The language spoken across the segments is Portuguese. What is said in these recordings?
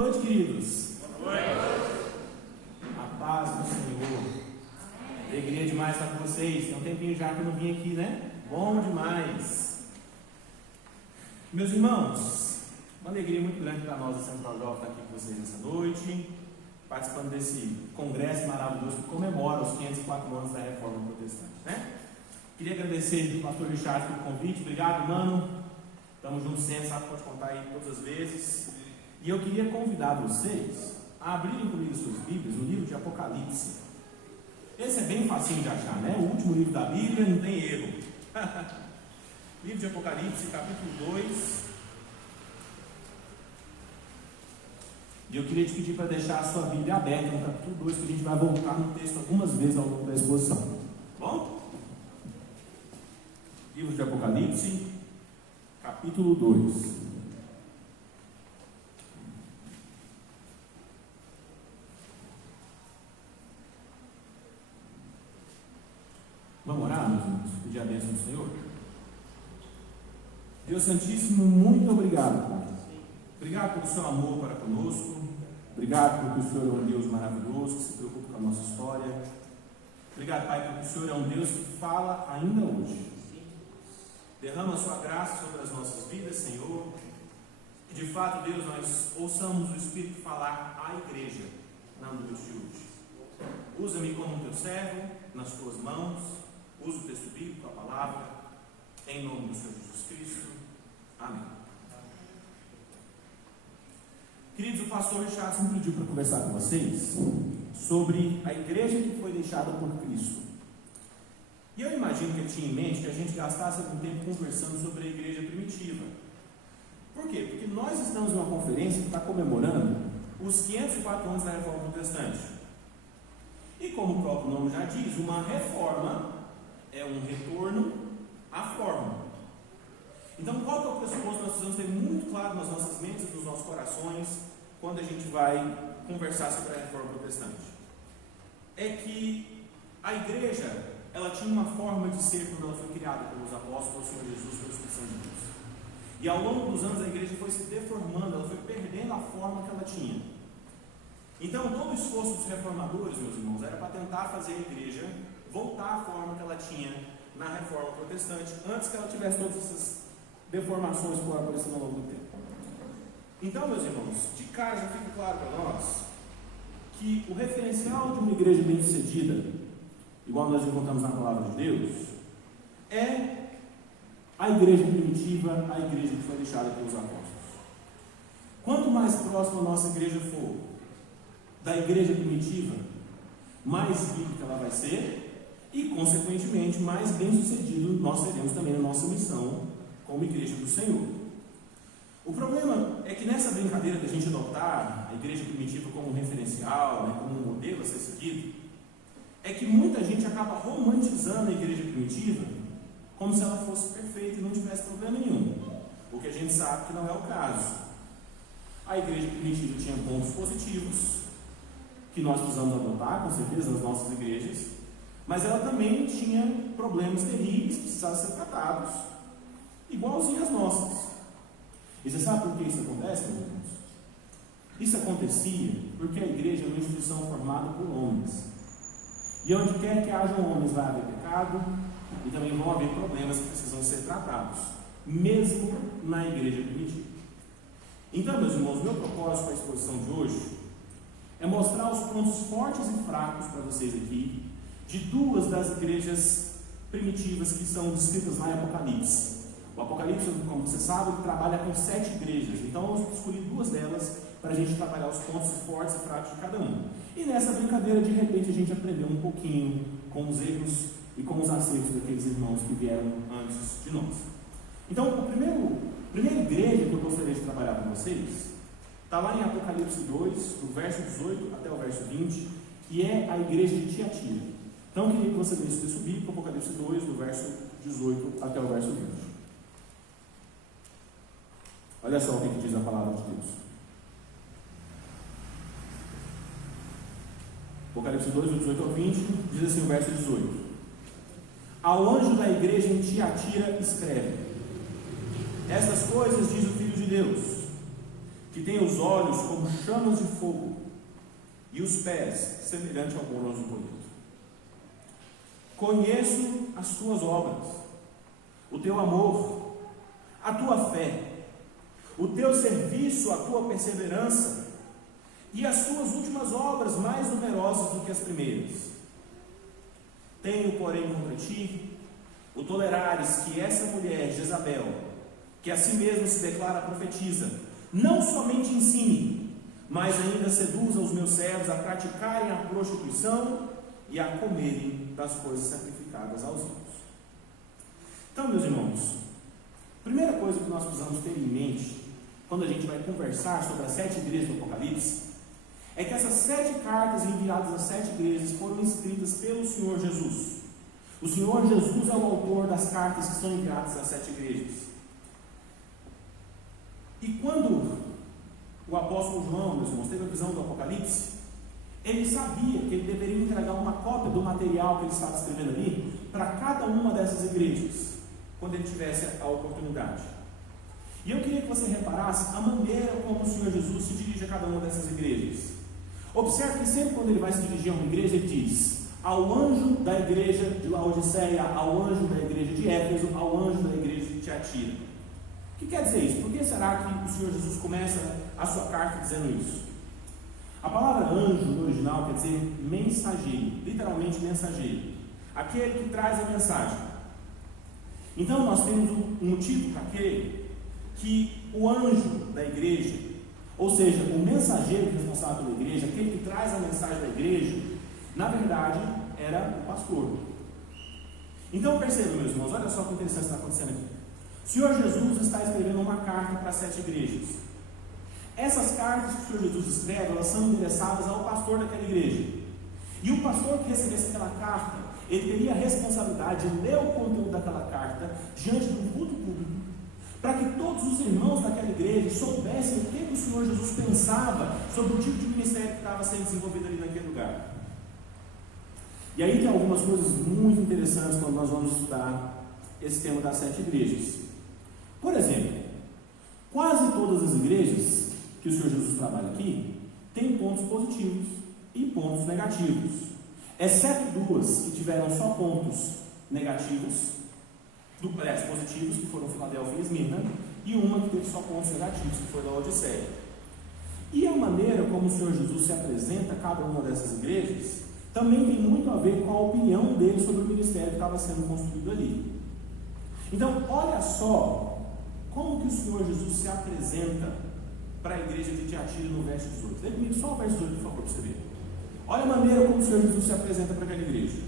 Boa noite, queridos. Boa noite. A paz do Senhor. Alegria demais estar com vocês. Tem um tempinho já que eu não vim aqui, né? Bom demais. Meus irmãos, uma alegria muito grande para nós, a Central Jovem, estar aqui com vocês nessa noite, participando desse congresso maravilhoso que comemora os 504 anos da Reforma Protestante, né? Queria agradecer ao pastor Richard pelo convite. Obrigado, mano. Estamos juntos sempre, sabe? Pode contar aí todas as vezes. E eu queria convidar vocês a abrirem comigo suas Bíblias no livro de Apocalipse. Esse é bem facinho de achar, né? O último livro da Bíblia, não tem erro. Livro de Apocalipse, capítulo 2. E eu queria te pedir para deixar a sua Bíblia aberta no capítulo 2, que a gente vai voltar no texto algumas vezes ao longo da exposição. Tá bom? Livro de Apocalipse, capítulo 2. Vamos orar, meus irmãos? Pedir a bênção do Senhor? Deus Santíssimo, muito obrigado, Pai. Obrigado pelo seu amor para conosco. Obrigado porque o Senhor é um Deus maravilhoso que se preocupa com a nossa história. Obrigado, Pai, porque o Senhor é um Deus que fala ainda hoje. Derrama a sua graça sobre as nossas vidas, Senhor. Que de fato, Deus, nós ouçamos o Espírito falar à igreja na noite de hoje. Usa-me como teu servo, nas tuas mãos. Usa o texto bíblico, a palavra, em nome do Senhor Jesus Cristo. Amém. Queridos, o pastor Richard me pediu para conversar com vocês sobre a igreja que foi deixada por Cristo. E eu imagino que ele tinha em mente que a gente gastasse algum tempo conversando sobre a igreja primitiva. Por quê? Porque nós estamos em uma conferência que está comemorando os 504 anos da Reforma Protestante. E como o próprio nome já diz, uma reforma é um retorno à forma. Então, qual que é o pressuposto que nós precisamos ter muito claro nas nossas mentes e nos nossos corações quando a gente vai conversar sobre a Reforma Protestante? É que a igreja, ela tinha uma forma de ser quando ela foi criada pelos apóstolos, pelo Senhor Jesus, pelo Espírito Santo de Deus. E ao longo dos anos a igreja foi se deformando, ela foi perdendo a forma que ela tinha. Então, todo o esforço dos reformadores, meus irmãos, era para tentar fazer a igreja voltar à forma que ela tinha na Reforma Protestante, antes que ela tivesse todas essas deformações que foram aparecendo ao longo do tempo. Então, meus irmãos, de cara já fica claro para nós que o referencial de uma igreja bem-sucedida, igual nós encontramos na Palavra de Deus, é a igreja primitiva, a igreja que foi deixada pelos apóstolos. Quanto mais próxima a nossa igreja for da igreja primitiva, mais bíblica ela vai ser e, consequentemente, mais bem-sucedido nós seremos também na nossa missão como igreja do Senhor. O problema é que nessa brincadeira da gente adotar a igreja primitiva como um referencial, né, como um modelo a ser seguido, é que muita gente acaba romantizando a igreja primitiva como se ela fosse perfeita e não tivesse problema nenhum, o que a gente sabe que não é o caso. A igreja primitiva tinha pontos positivos que nós precisamos adotar, com certeza, nas nossas igrejas, mas ela também tinha problemas terríveis que precisavam ser tratados, igualzinho às nossas. E você sabe por que isso acontece, meus irmãos? Isso acontecia porque a igreja é uma instituição formada por homens. E onde quer que hajam homens vai haver pecado e também vão haver problemas que precisam ser tratados, mesmo na igreja primitiva. Então, meus irmãos, meu propósito para a exposição de hoje é mostrar os pontos fortes e fracos para vocês aqui de duas das igrejas primitivas que são descritas lá em Apocalipse. O Apocalipse, como você sabe, trabalha com 7 igrejas. Então eu escolhi 2 delas para a gente trabalhar os pontos fortes e fracos de cada uma. E nessa brincadeira, de repente, a gente aprendeu um pouquinho com os erros e com os acertos daqueles irmãos que vieram antes de nós. Então, a primeira igreja que eu gostaria de trabalhar com vocês está lá em Apocalipse 2, do verso 18 até o verso 20, que é a igreja de Tiatira. Então, eu queria que você lesse o texto bíblico, Apocalipse 2, do verso 18 até o verso 20. Olha só o que diz a palavra de Deus. Apocalipse 2, do 18 ao 20, diz assim o verso 18. Ao anjo da igreja em Tiatira escreve: Estas coisas diz o Filho de Deus, que tem os olhos como chamas de fogo e os pés semelhante ao bronze polido. Conheço as tuas obras, o teu amor, a tua fé, o teu serviço, a tua perseverança e as tuas últimas obras mais numerosas do que as primeiras. Tenho, porém, contra ti o tolerares que essa mulher, Jezabel, que a si mesma se declara profetisa, não somente ensine, mas ainda seduza os meus servos a praticarem a prostituição e a comerem das coisas sacrificadas aos ídolos. Então, meus irmãos, a primeira coisa que nós precisamos ter em mente quando a gente vai conversar sobre as 7 igrejas do Apocalipse é que essas 7 cartas enviadas às 7 igrejas foram escritas pelo Senhor Jesus. O Senhor Jesus é o autor das cartas que são enviadas às 7 igrejas. E quando o apóstolo João, meus irmãos, teve a visão do Apocalipse, ele sabia que ele deveria entregar uma cópia do material que ele estava escrevendo ali para cada uma dessas igrejas, quando ele tivesse a oportunidade. E eu queria que você reparasse a maneira como o Senhor Jesus se dirige a cada uma dessas igrejas. Observe que sempre quando ele vai se dirigir a uma igreja, ele diz: ao anjo da igreja de Laodiceia, ao anjo da igreja de Éfeso, ao anjo da igreja de Tiatira. O que quer dizer isso? Por que será que o Senhor Jesus começa a sua carta dizendo isso? A palavra anjo no original quer dizer mensageiro, literalmente mensageiro, aquele que traz a mensagem. Então nós temos um motivo para crer que o anjo da igreja, ou seja, o mensageiro responsável pela igreja, aquele que traz a mensagem da igreja, na verdade era o pastor. Então percebam, meus irmãos, olha só que interessante está acontecendo aqui. O Senhor Jesus está escrevendo uma carta para 7 igrejas. Essas cartas que o Senhor Jesus escreve, elas são endereçadas ao pastor daquela igreja. E o pastor que recebesse aquela carta, ele teria a responsabilidade de ler o conteúdo daquela carta diante de um culto público, para que todos os irmãos daquela igreja soubessem o que o Senhor Jesus pensava sobre o tipo de ministério que estava sendo desenvolvido ali naquele lugar. E aí tem algumas coisas muito interessantes quando nós vamos estudar esse tema das 7 igrejas. Por exemplo, quase todas as igrejas que o Senhor Jesus trabalha aqui têm pontos positivos e pontos negativos, exceto 2 que tiveram só pontos negativos, positivos, que foram Filadélfia e Esmirna, e uma que teve só pontos negativos, que foi Laodiceia. E a maneira como o Senhor Jesus se apresenta a cada uma dessas igrejas também tem muito a ver com a opinião dele sobre o ministério que estava sendo construído ali. Então, olha só como que o Senhor Jesus se apresenta para a igreja de Tiatira no verso 18. Lê comigo só o verso 18, por favor, para você ver. Olha a maneira como o Senhor Jesus se apresenta para aquela igreja.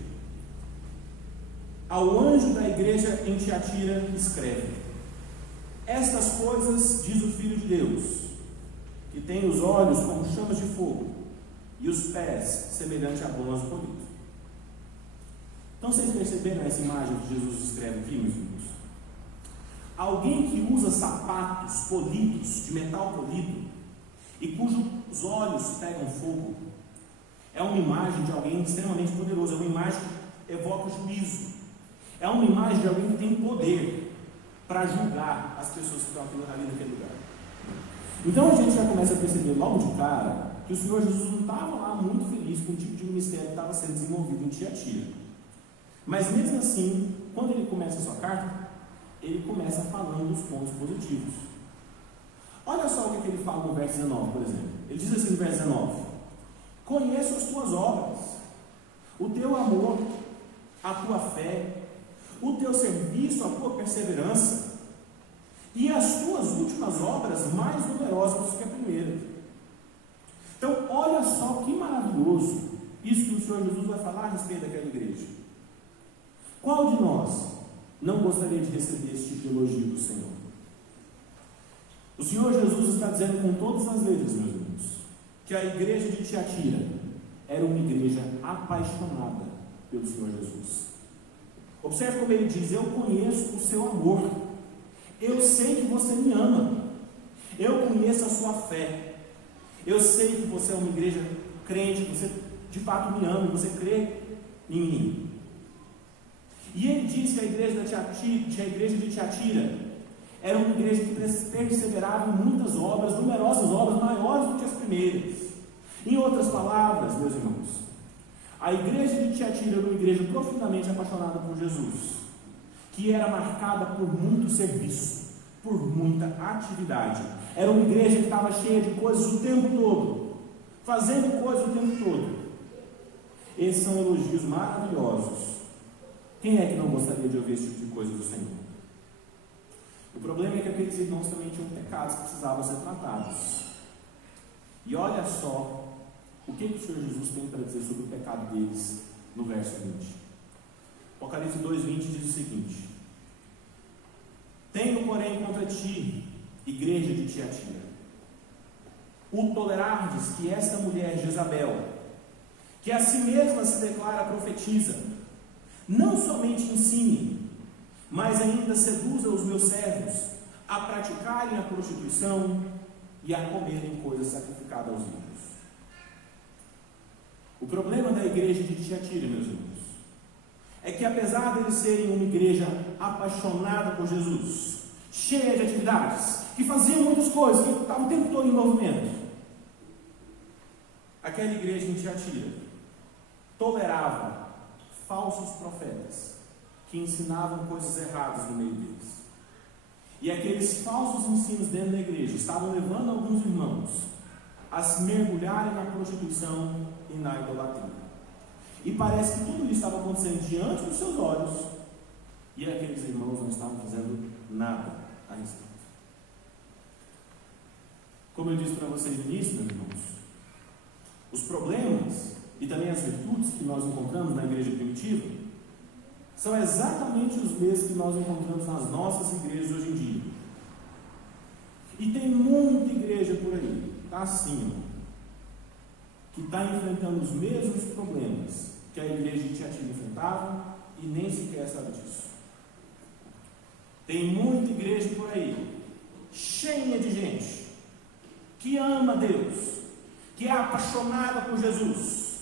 Ao anjo da igreja em Tiatira escreve: estas coisas diz o Filho de Deus, que tem os olhos como chamas de fogo e os pés semelhante a bronze polido. Então vocês perceberam essa imagem que Jesus escreve aqui, meus irmãos? Alguém que usa sapatos polidos, de metal polido, e cujos olhos pegam fogo, é uma imagem de alguém extremamente poderoso, é uma imagem que evoca juízo, é uma imagem de alguém que tem poder para julgar as pessoas que estão ali naquele lugar. Então a gente já começa a perceber logo de cara que o Senhor Jesus não estava lá muito feliz com o tipo de ministério que estava sendo desenvolvido em Tiatira. Mas mesmo assim, quando ele começa a sua carta, ele começa falando dos pontos positivos. Olha só o que ele fala no verso 19, por exemplo. Ele diz assim no verso 19: conheço as tuas obras, o teu amor, a tua fé, o teu serviço, a tua perseverança, e as tuas últimas obras mais numerosas do que a primeira. Então, olha só que maravilhoso isso que o Senhor Jesus vai falar a respeito daquela igreja. Qual de nós não gostaria de receber esse tipo de elogio do Senhor? O Senhor Jesus está dizendo com todas as letras, meus irmãos, que a igreja de Tiatira era uma igreja apaixonada pelo Senhor Jesus. Observe como ele diz: eu conheço o seu amor, eu sei que você me ama, eu conheço a sua fé, eu sei que você é uma igreja crente, você de fato me ama, você crê em mim. E ele diz que a igreja de Tiatira Era uma igreja que perseverava em muitas obras, numerosas obras, maiores do que as primeiras. Em outras palavras, meus irmãos, a igreja de Tiatira era uma igreja profundamente apaixonada por Jesus, que era marcada por muito serviço, por muita atividade. Era uma igreja que estava cheia de coisas o tempo todo, fazendo coisas o tempo todo. Esses são elogios maravilhosos. Quem é que não gostaria de ouvir esse tipo de coisa do Senhor? O problema é que aqueles irmãos também tinham pecados que precisavam ser tratados. E olha só o que o Senhor Jesus tem para dizer sobre o pecado deles no verso 20. Apocalipse 2:20 diz o seguinte: tenho, porém, contra ti, igreja de Tiatira, o tolerardes que esta mulher Jezabel, que a si mesma se declara profetiza, não somente ensine, mas ainda seduza os meus servos a praticarem a prostituição e a comerem coisas sacrificadas aos ídolos. O problema da igreja de Tiatira, meus irmãos, é que apesar de eles serem uma igreja apaixonada por Jesus, cheia de atividades, que faziam muitas coisas, que estavam o tempo todo em movimento, aquela igreja em Tiatira tolerava falsos profetas que ensinavam coisas erradas no meio deles. E aqueles falsos ensinos dentro da igreja estavam levando alguns irmãos a se mergulharem na prostituição e na idolatria. E parece que tudo isso estava acontecendo diante dos seus olhos, e aqueles irmãos não estavam fazendo nada a respeito. Como eu disse para vocês no início, meus irmãos, os problemas e também as virtudes que nós encontramos na igreja primitiva são exatamente os mesmos que nós encontramos nas nossas igrejas hoje em dia. E tem muita igreja por aí, está assim, que está enfrentando os mesmos problemas que a igreja de Tiatira enfrentava e nem sequer sabe disso. Tem muita igreja por aí, cheia de gente que ama Deus, que é apaixonada por Jesus,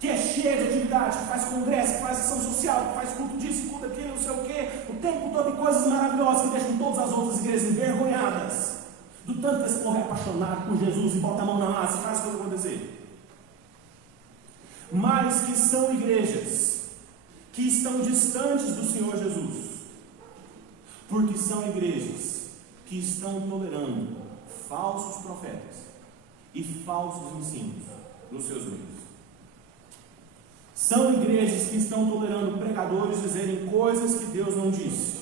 que é cheia de atividade, que faz congresso, que faz ação social, que faz culto disso, culto daquilo, não sei o quê, o tempo todo de coisas maravilosas que deixam todas as outras igrejas envergonhadas, do tanto que esse povo é apaixonado por Jesus e bota a mão na massa e faz coisa acontecer. Mas que são igrejas que estão distantes do Senhor Jesus, porque são igrejas que estão tolerando falsos profetas e falsos ensinos nos seus meios. São igrejas que estão tolerando pregadores dizerem coisas que Deus não disse,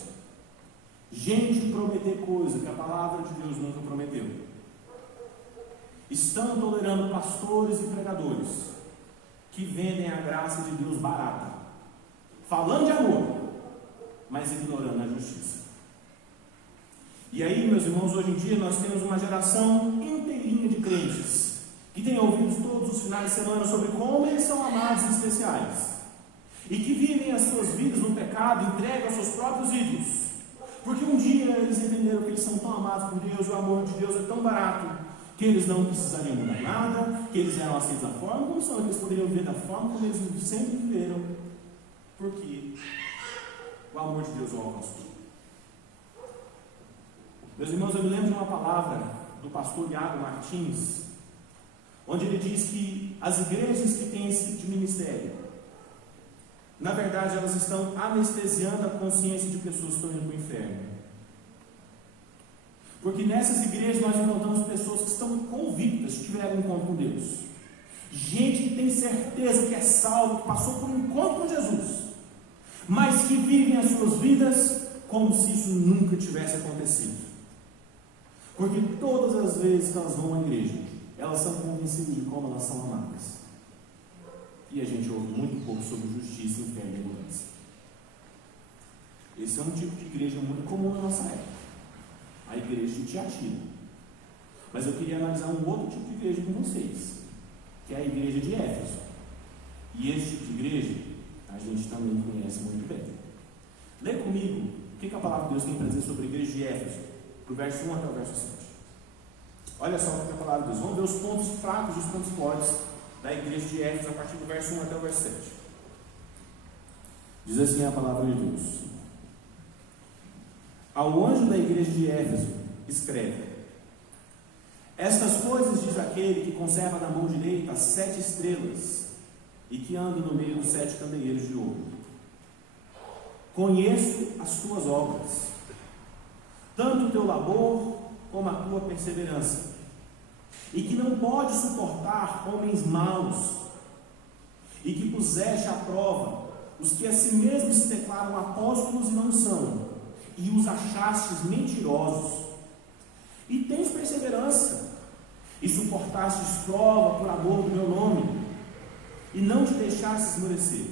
gente prometer coisa que a palavra de Deus nunca prometeu. Estão tolerando pastores e pregadores que vendem a graça de Deus barata, falando de amor, mas ignorando a justiça. E aí, meus irmãos, hoje em dia nós temos uma geração inteirinha de crentes que tem ouvido todos os finais de semana sobre como eles são amados e especiais, e que vivem as suas vidas no pecado, entregam aos seus próprios ídolos, porque um dia eles entenderam que eles são tão amados por Deus, e o amor de Deus é tão barato, que eles não precisariam mudar nada, que eles eram aceitos da forma como são, eles poderiam viver da forma como eles sempre viveram, porque o amor de Deus o alcançou. Meus irmãos, eu me lembro de uma palavra do pastor Iago Martins, onde ele diz que as igrejas que têm esse tipo de ministério, na verdade elas estão anestesiando a consciência de pessoas que estão indo para o inferno. Porque nessas igrejas nós encontramos pessoas que estão convictas de que tiveram um encontro com Deus, gente que tem certeza que é salvo, que passou por um encontro com Jesus, mas que vivem as suas vidas como se isso nunca tivesse acontecido. Porque todas as vezes que elas vão à igreja, elas são convencidas de como elas são amadas. E a gente ouve muito pouco sobre justiça, inferno e mudança. Esse é um tipo de igreja muito comum na nossa época, a igreja de Tiatira. Mas eu queria analisar um outro tipo de igreja com vocês, que é a igreja de Éfeso. E esse tipo de igreja a gente também conhece muito bem. Lê comigo o que a palavra de Deus tem para dizer sobre a igreja de Éfeso, do verso 1 até o verso 7. Olha só o que a palavra de Deus. Vamos ver os pontos fracos e os pontos fortes da igreja de Éfeso a partir do verso 1 até o verso 7. Diz assim a palavra de Deus: Ao anjo da igreja de Éfeso, escreve: estas coisas diz aquele que conserva na mão direita as 7 estrelas e que anda no meio dos 7 candeeiros de ouro. Conheço as tuas obras, tanto o teu labor como a tua perseverança, e que não pode suportar homens maus, e que puseste à prova os que a si mesmos se declaram apóstolos e não são, e os achastes mentirosos. E tens perseverança, e suportastes prova por amor do meu nome, e não te deixastes esmorecer.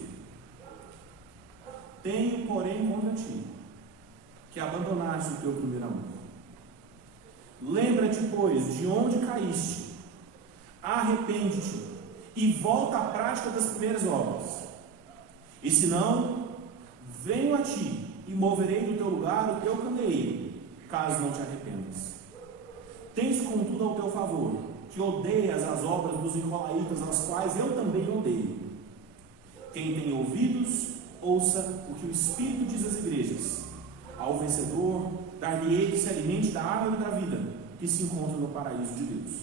Tenho, porém, contra ti, que abandonaste o teu primeiro amor. Lembra-te, pois, de onde caíste, arrepende-te, e volta à prática das primeiras obras. E se não, venho a ti, e moverei do teu lugar o teu candeeiro, caso não te arrependas. Tens contudo ao teu favor, que odeias as obras dos nicolaítas, as quais eu também odeio. Quem tem ouvidos, ouça o que o Espírito diz às igrejas. Ao vencedor, dar-lhe-ei que se alimente da árvore da vida, que se encontra no paraíso de Deus.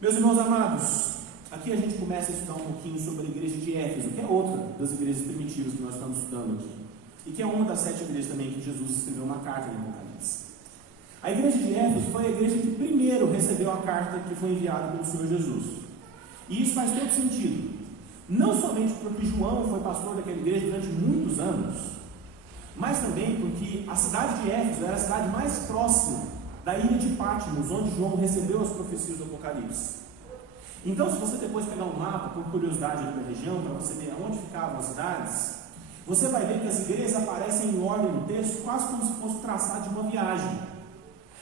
Meus irmãos amados, aqui a gente começa a estudar um pouquinho sobre a igreja de Éfeso, que é outra das igrejas primitivas que nós estamos estudando aqui, e que é uma das 7 igrejas também que Jesus escreveu uma carta no Apocalipse. A igreja de Éfeso foi a igreja que primeiro recebeu a carta que foi enviada pelo Senhor Jesus. E isso faz todo sentido. Não somente porque João foi pastor daquela igreja durante muitos anos, mas também porque a cidade de Éfeso era a cidade mais próxima da ilha de Patmos, onde João recebeu as profecias do Apocalipse. Então, se você depois pegar um mapa, por curiosidade da região, para você ver onde ficavam as cidades, você vai ver que as igrejas aparecem em ordem no texto, quase como se fosse traçado de uma viagem.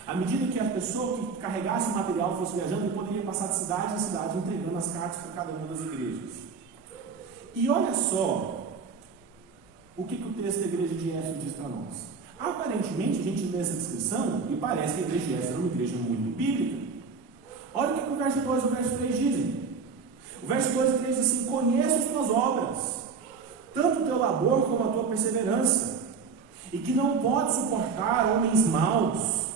À medida que a pessoa que carregasse o material fosse viajando, ele poderia passar de cidade em cidade, entregando as cartas para cada uma das igrejas. E olha só o que o texto da igreja de Éfeso diz para nós. Aparentemente, a gente lê essa descrição e parece que a igreja de Éfeso era uma igreja muito bíblica. Olha o que o verso 2 e o verso 3 dizem. O verso 2 e 3 diz assim: conheço as tuas obras, tanto o teu labor como a tua perseverança, e que não pode suportar homens maus,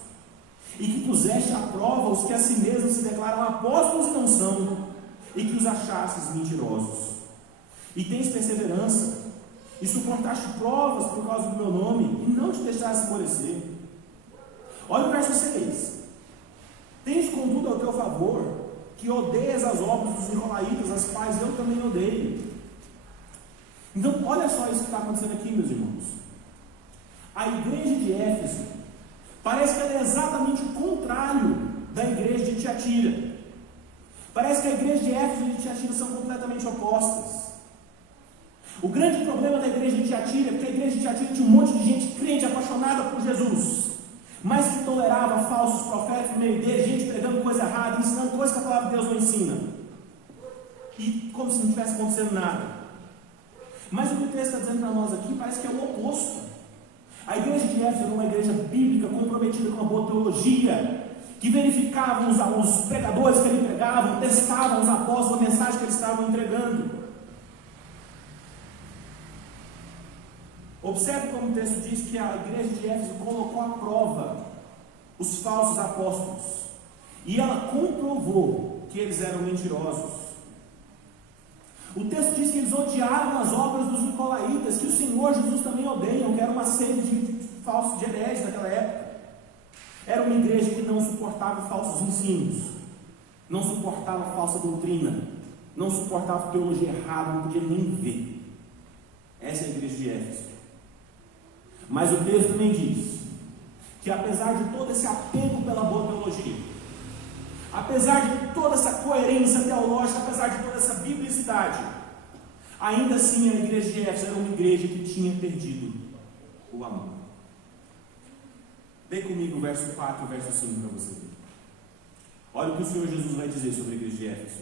e que puseste à prova os que a si mesmos se declaram apóstolos e não são, e que os achastes mentirosos. E tens perseverança, e suportaste provas por causa do meu nome, e não te deixaste esmorecer. Olha o verso 6. Tens contudo ao teu favor, que odeias as obras dos nicolaítas, as quais eu também odeio. Então, olha só isso que está acontecendo aqui, meus irmãos. A igreja de Éfeso parece que ela é exatamente o contrário da igreja de Tiatira. Parece que a igreja de Éfeso e de Tiatira são completamente opostas. O grande problema da igreja de Tiatira é porque a igreja de Tiatira tinha um monte de gente crente, apaixonada por Jesus, mas que tolerava falsos profetas no meio deles, gente pregando coisa errada, ensinando coisas que a palavra de Deus não ensina, e como se não tivesse acontecendo nada. Mas o que o texto está dizendo para nós aqui parece que é o oposto. A igreja de Éfeso era uma igreja bíblica, comprometida com uma boa teologia, que verificavam os pregadores que ele pregavam, testavam os apóstolos, a mensagem que eles estavam entregando. Observe como o texto diz que a igreja de Éfeso colocou à prova os falsos apóstolos, e ela comprovou que eles eram mentirosos. O texto diz que eles odiavam as obras dos nicolaítas, que o Senhor Jesus também odeiam, que era uma seita de falsos, de hereges daquela época. Era uma igreja que não suportava falsos ensinos, não suportava falsa doutrina, não suportava teologia errada, não podia nem ver. Essa é a igreja de Éfeso. Mas o texto também diz que, apesar de todo esse apego pela boa teologia, apesar de toda essa coerência teológica, apesar de toda essa biblicidade, ainda assim a igreja de Éfeso era uma igreja que tinha perdido o amor. Vê comigo o verso 4 e o verso 5 para você ver. Olha o que o Senhor Jesus vai dizer sobre a igreja de Éfeso.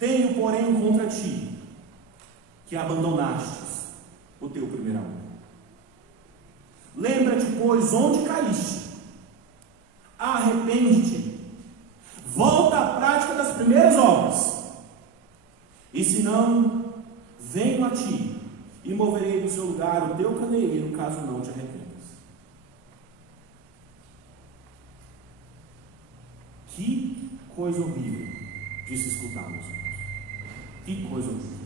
Tenho, porém, contra ti que abandonastes o teu primeiro amor. Lembra-te, pois, onde caíste, arrepende-te, volta à prática das primeiras obras, e se não, venho a ti, e moverei do seu lugar o teu candeeiro, caso não te arrependas. Que coisa horrível de se escutar, meus irmãos. Que coisa horrível.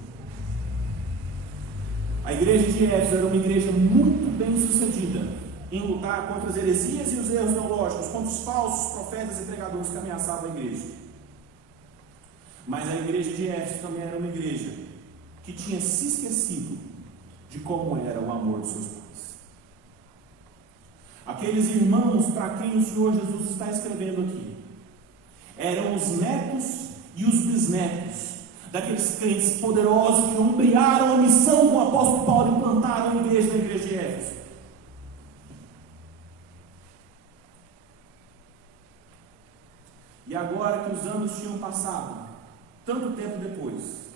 A igreja de Éfeso era uma igreja muito bem sucedida em lutar contra as heresias e os erros teológicos, contra os falsos profetas e pregadores que ameaçavam a igreja. Mas a igreja de Éfeso também era uma igreja que tinha se esquecido de como era o amor dos seus pais. Aqueles irmãos para quem o Senhor Jesus está escrevendo aqui eram os netos e os bisnetos daqueles crentes poderosos que ombrearam a missão com o apóstolo Paulo e plantaram a igreja na igreja de Éfeso. E agora que os anos tinham passado, tanto tempo depois,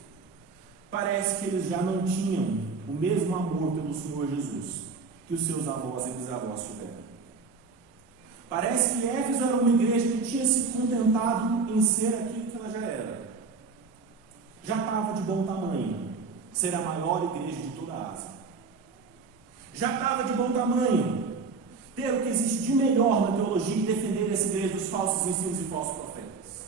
parece que eles já não tinham o mesmo amor pelo Senhor Jesus que os seus avós e bisavós tiveram. Parece que Éfeso era uma igreja que tinha se contentado em ser aquilo que ela já era. Já estava de bom tamanho ser a maior igreja de toda a Ásia. Já estava de bom tamanho ter o que existe de melhor na teologia e defender essa igreja dos falsos ensinos e falsos profetas.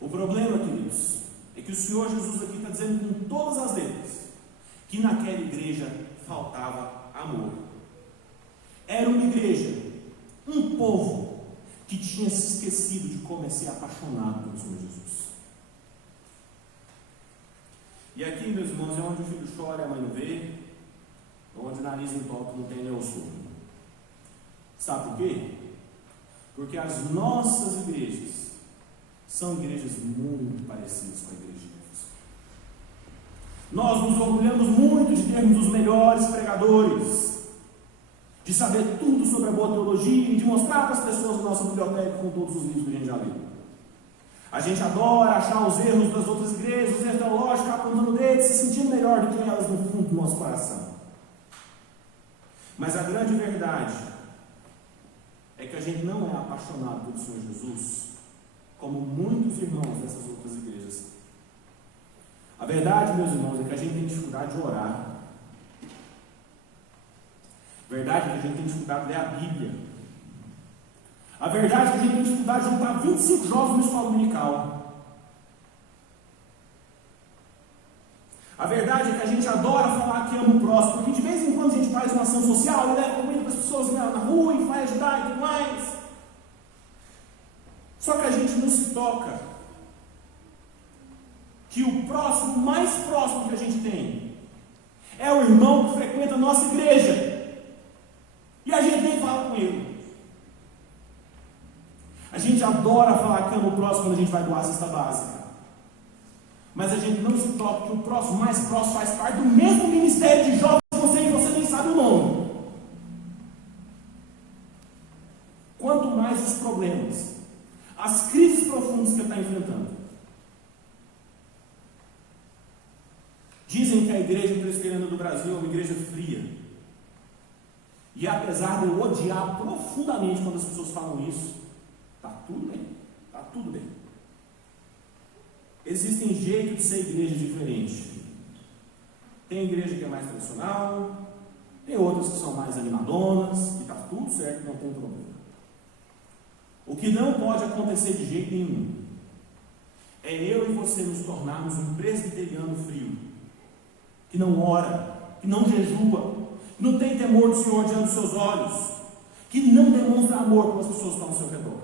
O problema, queridos, é que o Senhor Jesus aqui está dizendo com todas as letras que naquela igreja faltava amor. Era uma igreja, um povo que tinha se esquecido de como é ser apaixonado pelo Senhor Jesus. E aqui, meus irmãos, é onde o filho chora e a mãe não vê, onde o nariz entope não tem nem o sopro. Sabe por quê? Porque as nossas igrejas são igrejas muito parecidas com a igreja de Éfeso. Nós nos orgulhamos muito de termos os melhores pregadores, de saber tudo sobre a boa teologia e de mostrar para as pessoas da nossa biblioteca com todos os livros que a gente já leu. A gente adora achar os erros das outras igrejas, os erros teológicos, ficar apontando deles, se sentindo melhor do que elas no fundo do nosso coração. Mas a grande verdade é que a gente não é apaixonado pelo Senhor Jesus como muitos irmãos dessas outras igrejas. A verdade, meus irmãos, é que a gente tem dificuldade de orar. A verdade é que a gente tem dificuldade de ler a Bíblia. A verdade é que a gente tem dificuldade de juntar 25 jovens na escola dominical. A verdade é que a gente adora falar que ama o próximo, porque de vez em quando a gente faz uma ação social e leva comida para as pessoas na rua e vai ajudar e tudo mais. Só que a gente não se toca que o próximo, mais próximo que a gente tem, é o irmão que frequenta a nossa igreja. E a gente nem fala com ele. A gente adora falar que ama o próximo quando a gente vai doar a cesta básica. Mas a gente não se toca que o próximo, mais próximo, faz parte do mesmo ministério de jovens que você e você nem sabe o nome. Quanto mais os problemas, as crises profundas que ele está enfrentando. Dizem que a igreja presbiteriana do Brasil é uma igreja fria. E apesar de eu odiar profundamente quando as pessoas falam isso, está tudo bem, está tudo bem. Existem jeitos de ser igreja diferente. Tem igreja que é mais tradicional, tem outras que são mais animadonas, e está tudo certo, não tem problema. O que não pode acontecer de jeito nenhum é eu e você nos tornarmos um presbiteriano frio, que não ora, que não jejua, que não tem temor do Senhor diante dos seus olhos, que não demonstra amor pelas pessoas que estão ao seu redor.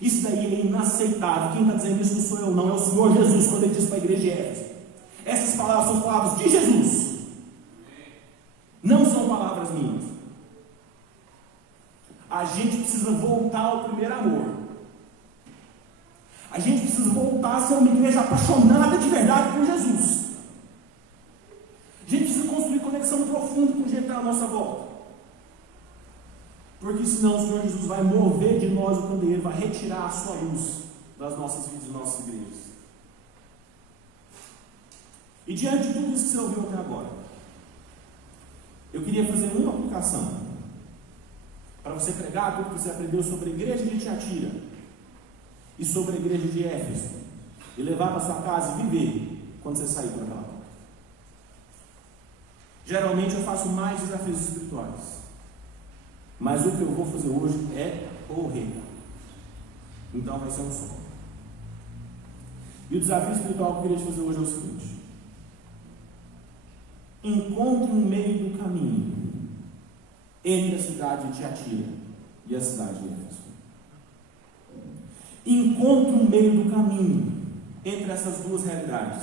Isso daí é inaceitável. Quem está dizendo isso não sou eu não, é o Senhor Jesus, quando ele diz para a igreja de Éfeso. Essas palavras são palavras de Jesus, não são palavras minhas. A gente precisa voltar ao primeiro amor. A gente precisa voltar a ser uma igreja apaixonada de verdade por Jesus. A gente precisa construir conexão profunda com o jeito que está à nossa volta. Porque senão o Senhor Jesus vai mover de nós o candeeiro, vai retirar a sua luz das nossas vidas e das nossas igrejas. E diante de tudo isso que você ouviu até agora, eu queria fazer uma aplicação para você pregar tudo que você aprendeu sobre a igreja de Tiatira e sobre a igreja de Éfeso e levar para sua casa e viver quando você sair por aquela porta. Geralmente eu faço mais desafios espirituais, mas o que eu vou fazer hoje é correr. Então vai ser um só. E o desafio espiritual que eu queria te fazer hoje é o seguinte: encontre um meio do caminho entre a cidade de Tiatira e a cidade de Éfeso. Encontre um meio do caminho entre essas duas realidades.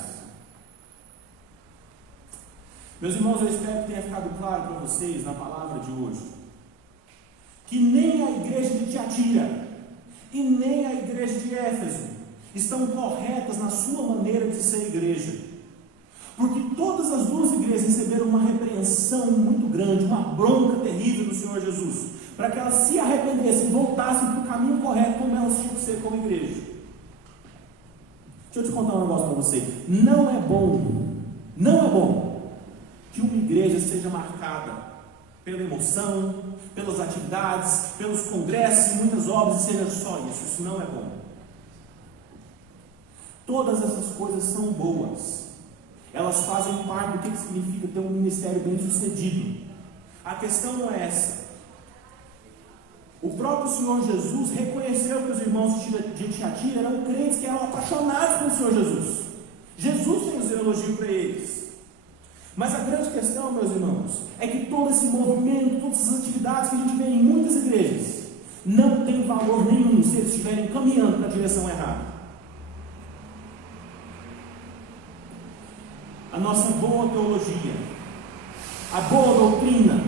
Meus irmãos, eu espero que tenha ficado claro para vocês na palavra de hoje que nem a igreja de Tiatira e nem a igreja de Éfeso estão corretas na sua maneira de ser igreja, porque todas as duas igrejas receberam uma repreensão muito grande, uma bronca terrível do Senhor Jesus, para que elas se arrependessem e voltassem para o caminho correto, como elas tinham que ser como igreja. Deixa eu te contar um negócio para você. Não é bom que uma igreja seja marcada pela emoção, pelas atividades, pelos congressos e muitas obras, e seja só isso. Isso não é bom. Todas essas coisas são boas. Elas fazem parte do que significa ter um ministério bem sucedido. A questão não é essa. O próprio Senhor Jesus reconheceu que os irmãos de Tiatira eram crentes que eram apaixonados pelo Senhor Jesus. Jesus fez um elogio para eles. Mas a grande questão, meus irmãos, é que todo esse movimento, todas essas atividades que a gente vê em muitas igrejas, não tem valor nenhum se eles estiverem caminhando para a direção errada. A nossa boa teologia, a boa doutrina,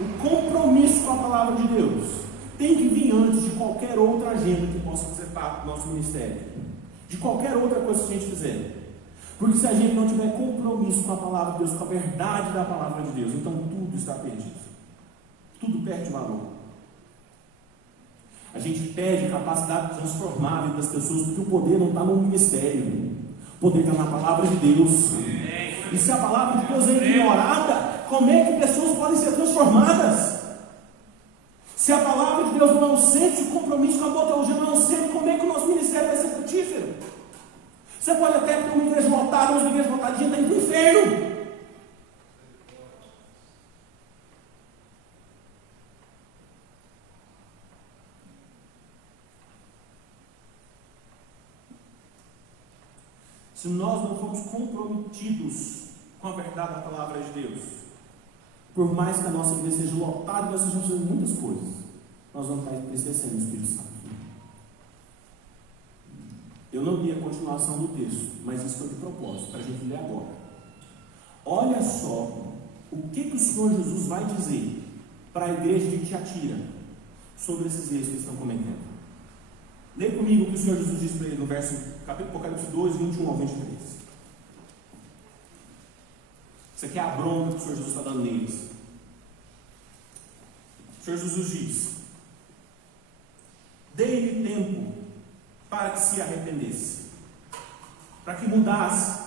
o compromisso com a palavra de Deus tem que vir antes de qualquer outra agenda que possa fazer parte do nosso ministério, de qualquer outra coisa que a gente fizer. Porque se a gente não tiver compromisso com a palavra de Deus, com a verdade da palavra de Deus, então tudo está perdido. Tudo perde valor. A gente perde capacidade de transformar a vida das pessoas, porque o poder não está no ministério. O poder está na palavra de Deus. E se a palavra de Deus é ignorada, como é que pessoas podem ser transformadas? Se a palavra de Deus não é um centro, se o compromisso com a boa teologia não é um centro, como é que o nosso ministério vai ser frutífero? Você pode até ter uma igreja lotada, uma igreja lotadinha, está indo para o inferno. Se nós não formos comprometidos com a verdade da palavra de Deus, por mais que a nossa igreja seja lotada, nós estejamos fazendo muitas coisas, nós vamos estar entristecendo o Espírito Santo. Eu não li a continuação do texto, mas isso foi de propósito, para a gente ler agora. Olha só o que o Senhor Jesus vai dizer para a igreja de Tiatira sobre esses erros que eles estão cometendo. Leia comigo o que o Senhor Jesus diz para ele no capítulo Apocalipse 2, 21 ao 23. Isso aqui é a bronca que o Senhor Jesus está dando neles. O Senhor Jesus diz: dei-lhe tempo para que se arrependesse, para que mudasse.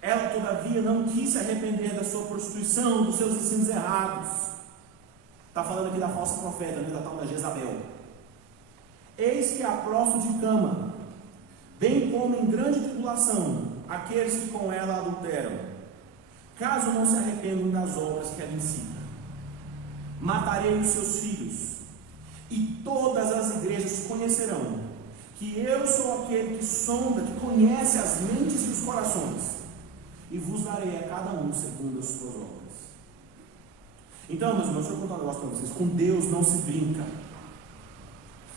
Ela, todavia, não quis se arrepender da sua prostituição, dos seus ensinos errados. Está falando aqui da falsa profeta, né, da tal da Jezabel. Eis que aprostro de cama, bem como em grande tribulação, aqueles que com ela adulteram, caso não se arrependam das obras que ela incita. Matarei os seus filhos, e todas as igrejas conhecerão que eu sou aquele que sonda, que conhece as mentes e os corações, e vos darei a cada um segundo as suas obras. Então, meus irmãos, deixa eu contar um negócio para vocês. Com Deus não se brinca.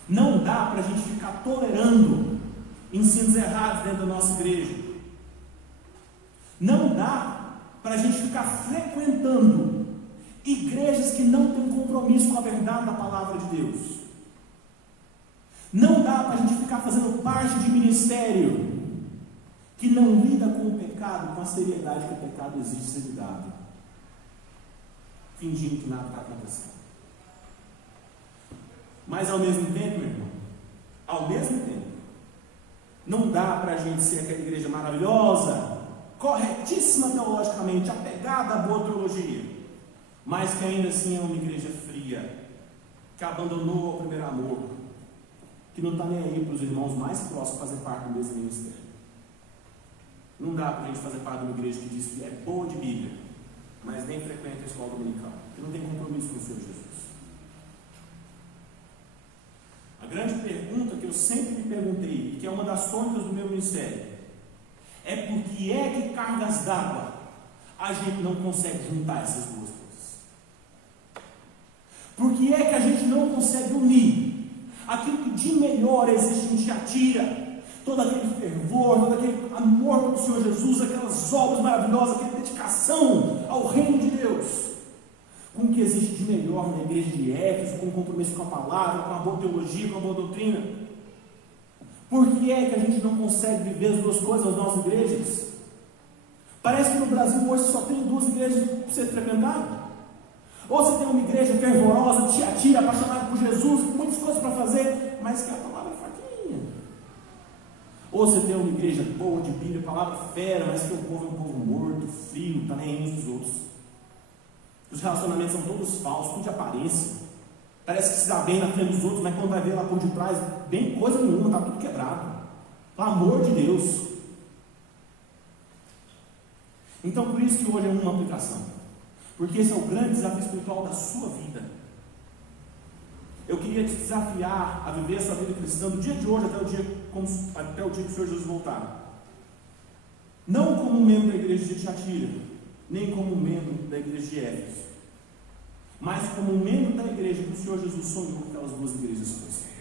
Não dá para a gente ficar tolerando ensinos errados dentro da nossa igreja. Não dá para a gente ficar frequentando igrejas que não têm compromisso com a verdade da palavra de Deus. Não dá para a gente ficar fazendo parte de ministério que não lida com o pecado, com a seriedade que o pecado exige ser lidado, fingindo que nada está acontecendo. Mas ao mesmo tempo, meu irmão, ao mesmo tempo, não dá para a gente ser aquela igreja maravilhosa, corretíssima teologicamente, apegada à boa teologia, mas que ainda assim é uma igreja fria, que abandonou o primeiro amor, que não está nem aí para os irmãos mais próximos fazer parte do mesmo ministério. Não dá para a gente fazer parte de uma igreja que diz que é boa de Bíblia, mas nem frequenta a escola dominical, que não tem compromisso com o Senhor Jesus. A grande pergunta que eu sempre me perguntei, e que é uma das tônicas do meu ministério, é por que é que cargas d'água a gente não consegue juntar essas duas coisas? Por que é que a gente não consegue unir aquilo que de melhor existe em Tiatira, todo aquele fervor, todo aquele amor pelo Senhor Jesus, aquelas obras maravilhosas, aquela dedicação ao reino de Deus, com o que existe de melhor na igreja de Éfeso, com o compromisso com a palavra, com a boa teologia, com a boa doutrina? Por que é que a gente não consegue viver as duas coisas nas nossas igrejas? Parece que no Brasil hoje só tem duas igrejas para você frequentar. Ou você tem uma igreja fervorosa, Tiatira, apaixonada por Jesus, com muitas coisas para fazer, mas que a palavra é fraquinha. Ou você tem uma igreja boa de Bíblia, palavra fera, mas que o povo é um povo morto, frio, está nem aí uns dos outros. Os relacionamentos são todos falsos, tudo de aparência. Parece que se dá bem na frente dos outros, mas quando vai ver lá por detrás, bem coisa nenhuma, está tudo quebrado. Pelo amor de Deus. Então, por isso que hoje é uma aplicação. Porque esse é o grande desafio espiritual da sua vida. Eu queria te desafiar a viver a sua vida cristã do dia de hoje até o dia que o Senhor Jesus voltar. Não como membro da igreja de Tiatira, nem como membro da igreja de Éfeso, mas como membro da igreja que o Senhor Jesus sonhou que aquelas duas igrejas fossem.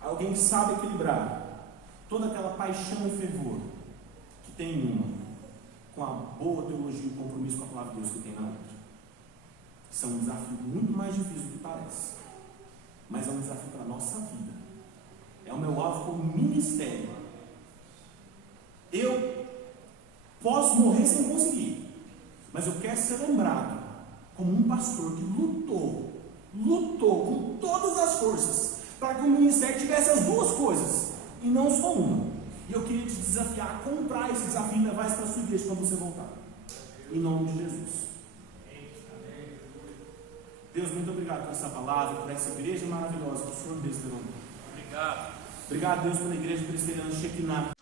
Alguém que sabe equilibrar toda aquela paixão e fervor que tem em uma, com a boa teologia e o compromisso com a palavra de Deus que tem na outra. Isso é um desafio muito mais difícil do que parece, mas é um desafio para a nossa vida. É o meu alvo como ministério. Eu posso morrer sem conseguir, mas eu quero ser lembrado como um pastor que lutou com todas as forças para que o ministério tivesse as duas coisas e não só uma. E eu queria te desafiar a comprar esse desafio e levar isso para a sua igreja quando você voltar, em nome de Jesus. Deus, muito obrigado por essa palavra, por essa igreja maravilhosa que o Senhor Deus levantou. Obrigado, Deus, pela igreja presbiteriana Shekinah,